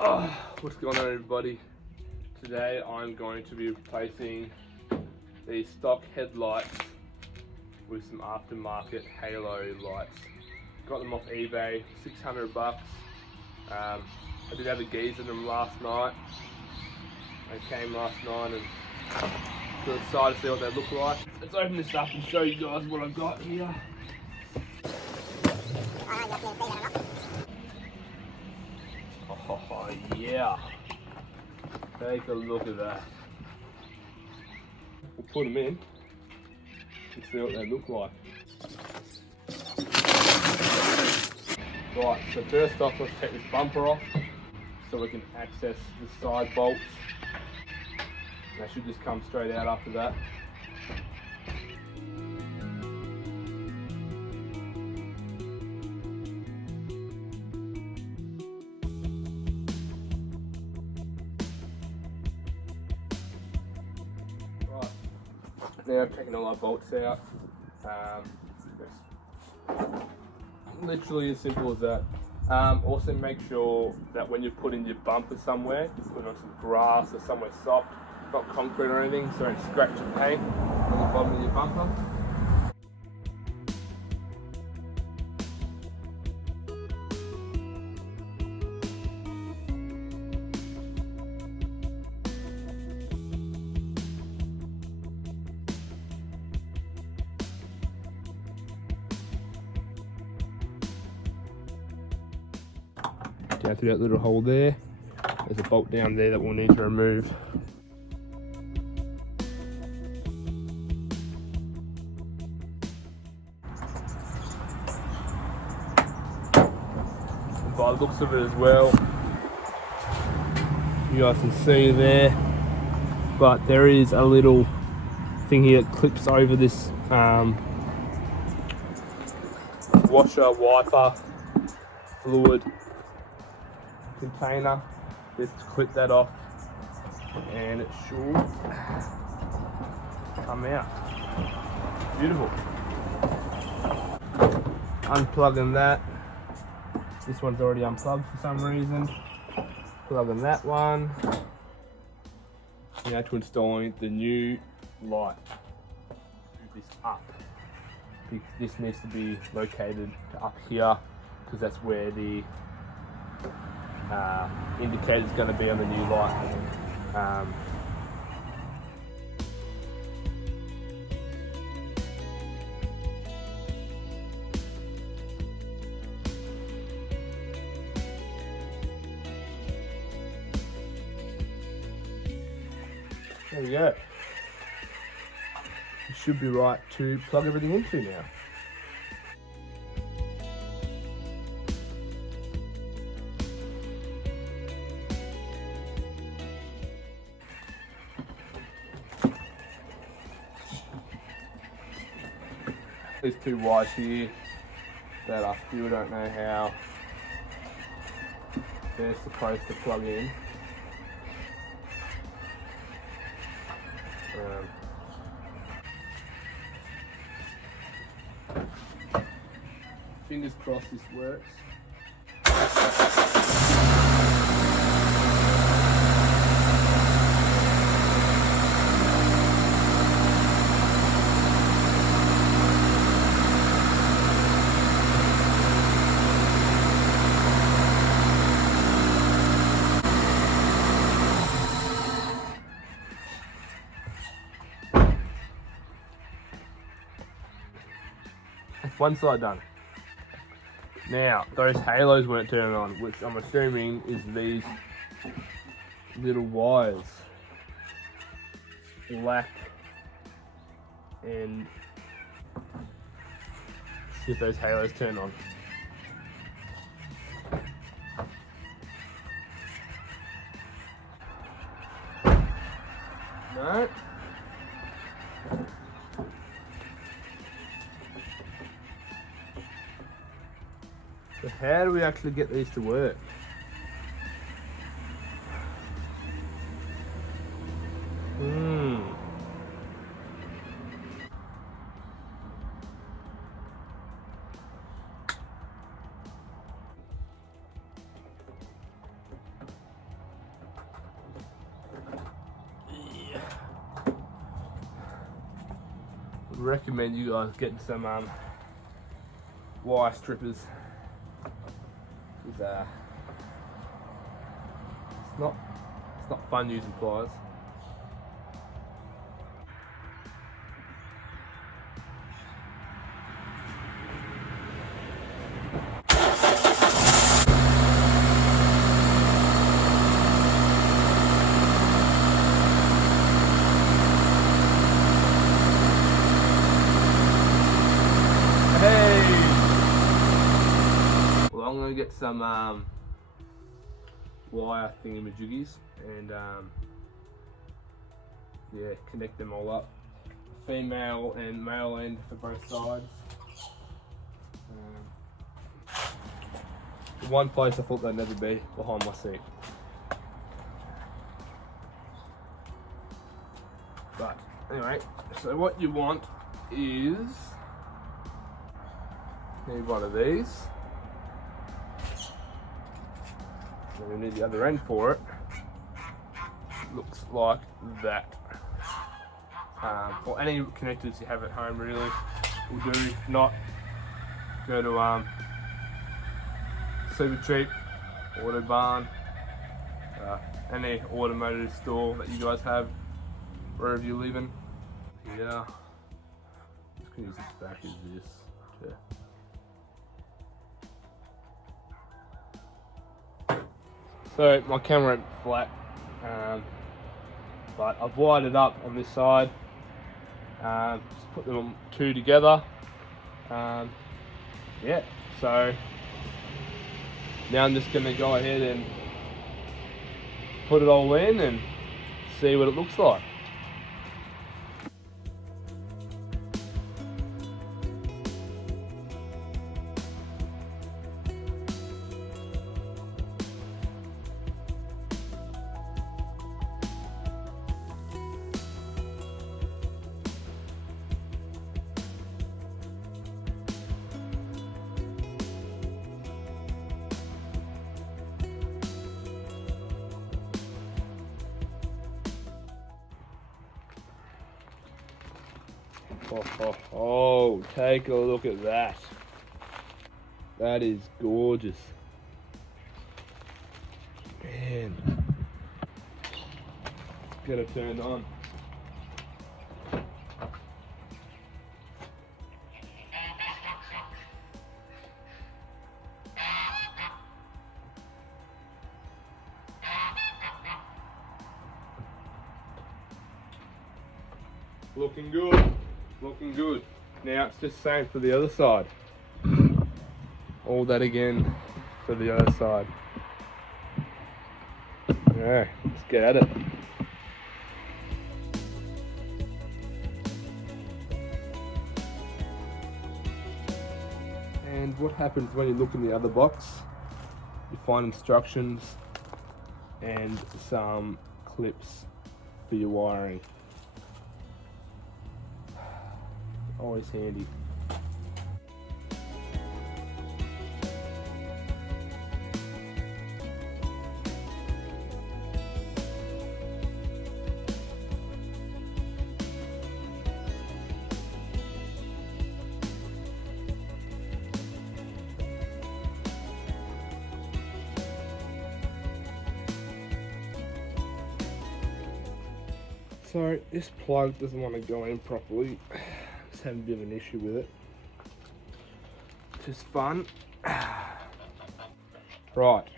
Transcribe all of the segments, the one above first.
What's going on, everybody? Today I'm going to be replacing the stock headlights with some aftermarket halo lights. Got them off eBay, 600 bucks. I did have a geese in them last night. They came last night and got excited to see what they look like. Let's open this up and show you guys what I've got here. Oh yeah, take a look at that. We'll put them in and see what they look like. Right, so first off, let's take this bumper off so we can access the side bolts. They should just come straight out after that. Now I've taken all our bolts out. Literally as simple as that. Also make sure that when you put in your bumper somewhere, you put it on some grass or somewhere soft, not concrete or anything, so don't scratch your paint on the bottom of your bumper. Down through that little hole there, there's a bolt down there that we'll need to remove. And by the looks of it as well, you guys can see there, but there is a little thing here that clips over this washer, wiper, fluid container. Just clip that off and it should come out. Beautiful. Unplugging that. This one's already unplugged for some reason. Plugging that one. Now to installing the new light. Move this up. This needs to be located up here because that's where the indicator is going to be on the new light. There we go. It should be right to plug everything into now. These two wires here that I still don't know how they're supposed to plug in. Fingers crossed this works. One side done. Now, those halos weren't turning on, which I'm assuming is these little wires. Black and see if those halos turn on. No. So how do we actually get these to work? recommend you guys getting some wire strippers. It's not fun using pliers. Hey! Well, I'm gonna get some wire thingamajiggies and yeah, connect them all up. Female and male end for both sides. The one place I thought they'd never be, behind my seat. But anyway, so what you want is, need one of these. And we need the other end for it. Looks like that. Or any connectors you have at home really will do. If not, go to Super Cheap, Auto Barn, any automotive store that you guys have wherever you're living. Yeah, just gonna use this back as this. So my camera went flat, but I've wired it up on this side. Just put them two together. Yeah, so now I'm just going to go ahead and put it all in and see what it looks like. Oh, take a look at that. That is gorgeous. Man. Let's get it turned on. Looking good. Looking good. Now it's just the same for the other side. All that again for the other side. Alright, let's get at it. And what happens when you look in the other box? You find instructions and some clips for your wiring. Always handy. So this plug doesn't want to go in properly. Just having a bit of an issue with it. Which is fun. Right.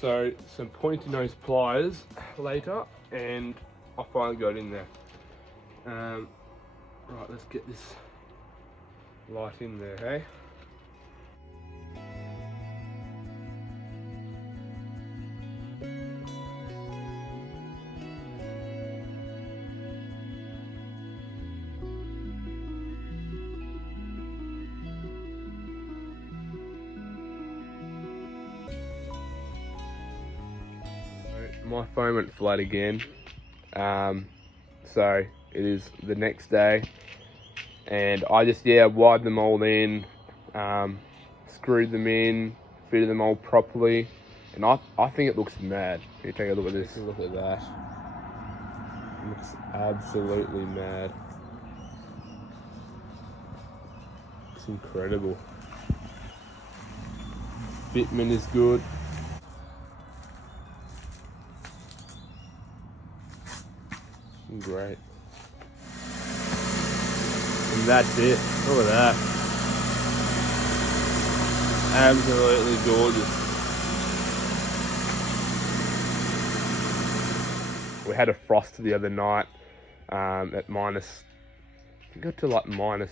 So some pointy nose pliers later, and I finally got in there. Right, let's get this light in there, hey? My phone went flat again, so it is the next day, and I just wired them all in, screwed them in, fitted them all properly, and I think it looks mad. Can you take a look at this? Look at that. It looks absolutely mad. looks incredible. Fitment is good. Great. And that's it. Look at that. Absolutely gorgeous. We had a frost the other night at minus, it got to like minus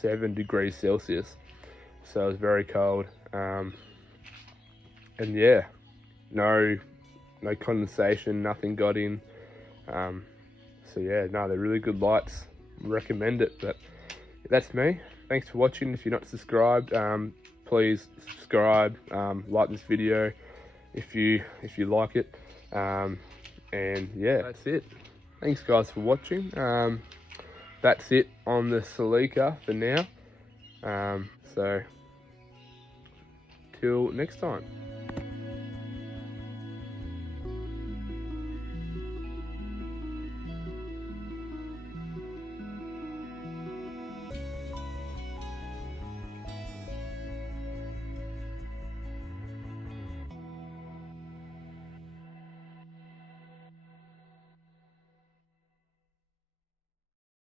7 degrees Celsius. So it was very cold. And yeah, no condensation, nothing got in. So yeah, no, they're really good lights. Recommend it. But that's me. Thanks for watching. If you're not subscribed, please subscribe. Like this video if you like it. And yeah, that's it. Thanks guys for watching. That's it on the Celica for now. So till next time.